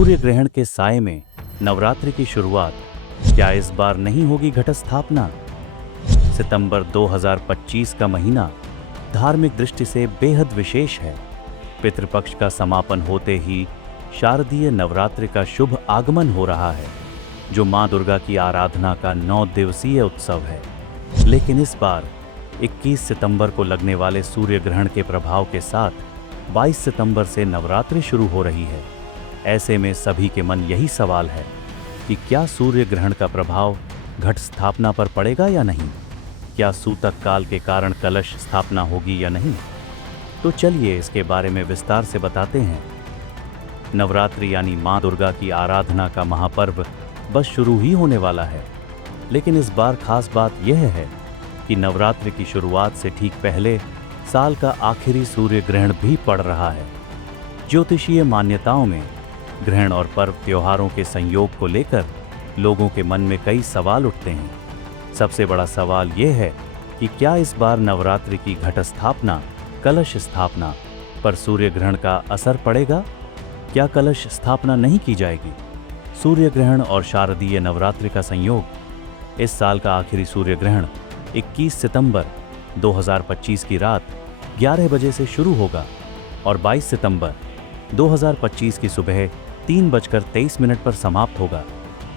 सूर्य ग्रहण के साए में नवरात्रि की शुरुआत, क्या इस बार नहीं होगी घट स्थापना? सितंबर 2025 का महीना धार्मिक दृष्टि से बेहद विशेष है। पितृपक्ष का समापन होते ही शारदीय नवरात्रि का शुभ आगमन हो रहा है, जो मां दुर्गा की आराधना का 9 दिवसीय उत्सव है। लेकिन इस बार 21 सितंबर को लगने वाले सूर्य ग्रहण के प्रभाव के साथ 22 सितंबर से नवरात्रि शुरू हो रही है। ऐसे में सभी के मन यही सवाल है कि क्या सूर्य ग्रहण का प्रभाव घट स्थापना पर पड़ेगा या नहीं? क्या सूतक काल के कारण कलश स्थापना होगी या नहीं? तो चलिए इसके बारे में विस्तार से बताते हैं। नवरात्रि यानी मां दुर्गा की आराधना का महापर्व बस शुरू ही होने वाला है। लेकिन इस बार खास बात यह है कि नवरात्रि की शुरुआत से ठीक पहले साल का आखिरी सूर्य ग्रहण भी पड़ रहा है। ज्योतिषीय मान्यताओं में ग्रहण और पर्व त्योहारों के संयोग को लेकर लोगों के मन में कई सवाल उठते हैं। सबसे बड़ा सवाल यह है कि क्या इस बार नवरात्रि की घट स्थापना, कलश स्थापना पर सूर्य ग्रहण का असर पड़ेगा? क्या कलश स्थापना नहीं की जाएगी? सूर्य ग्रहण और शारदीय नवरात्रि का संयोग। इस साल का आखिरी सूर्य ग्रहण 21 सितंबर 2025 की रात 11 बजे से शुरू होगा और 22 सितंबर 2025 की सुबह 3:23 पर समाप्त होगा।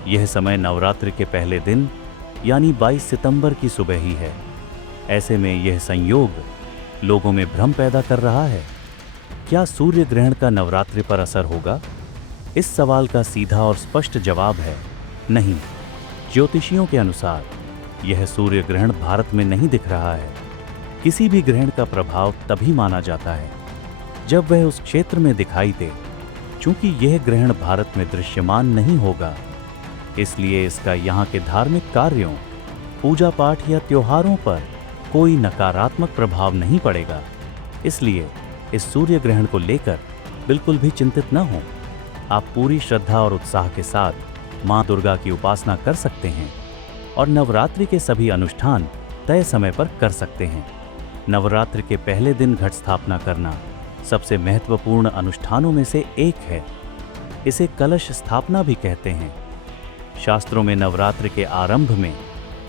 यह समय नवरात्रि के पहले दिन यानी 22 सितंबर की सुबह ही है। ऐसे में यह संयोग लोगों में भ्रम पैदा कर रहा है। क्या सूर्य ग्रहण का नवरात्रि पर असर होगा? इस सवाल का सीधा और स्पष्ट जवाब है नहीं। ज्योतिषियों के अनुसार यह सूर्य ग्रहण भारत में नहीं दिख रहा है। किसी भी ग्रहण का प्रभाव तभी माना जाता है जब वह उस क्षेत्र में दिखाई दे। चूंकि यह ग्रहण भारत में दृश्यमान नहीं होगा, इसलिए इसका यहाँ के धार्मिक कार्यों, पूजा पाठ या त्योहारों पर कोई नकारात्मक प्रभाव नहीं पड़ेगा। इसलिए इस सूर्य ग्रहण को लेकर बिल्कुल भी चिंतित न हो। आप पूरी श्रद्धा और उत्साह के साथ मां दुर्गा की उपासना कर सकते हैं और नवरात्रि के सभी अनुष्ठान तय समय पर कर सकते हैं। नवरात्रि के पहले दिन घट स्थापना करना सबसे महत्वपूर्ण अनुष्ठानों में से एक है। इसे कलश स्थापना भी कहते हैं। शास्त्रों में नवरात्रि के आरंभ में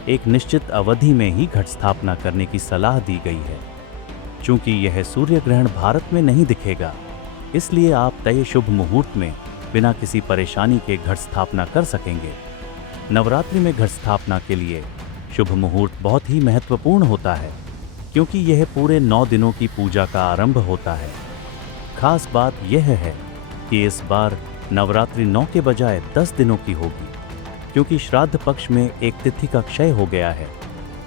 एक निश्चित अवधि में ही घट स्थापना करने की सलाह दी गई है। चूंकि यह सूर्य ग्रहण भारत में नहीं दिखेगा, इसलिए आप तय शुभ मुहूर्त में बिना किसी परेशानी के घट स्थापना कर सकेंगे। नवरात्रि में घट स्थापना के लिए शुभ मुहूर्त बहुत ही महत्वपूर्ण होता है, क्योंकि यह पूरे 9 दिनों की पूजा का आरंभ होता है। खास बात यह है कि इस बार नवरात्रि 9 के बजाय 10 दिनों की होगी, क्योंकि श्राद्ध पक्ष में एक तिथि का क्षय हो गया है,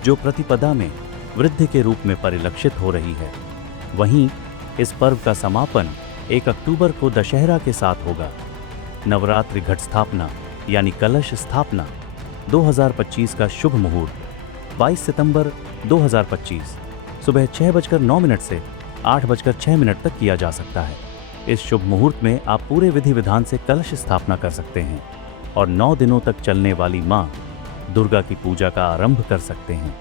जो प्रतिपदा में वृद्धि के रूप में परिलक्षित हो रही है। वहीं इस पर्व का समापन 1 अक्टूबर को दशहरा के साथ होगा। नवरात्रि घट स्थापना यानी कलश स्थापना 2025 का शुभ मुहूर्त 22 सितंबर 2025 सुबह 6:09 से 8:06 तक किया जा सकता है। इस शुभ मुहूर्त में आप पूरे विधि विधान से कलश स्थापना कर सकते हैं और 9 दिनों तक चलने वाली मां दुर्गा की पूजा का आरंभ कर सकते हैं।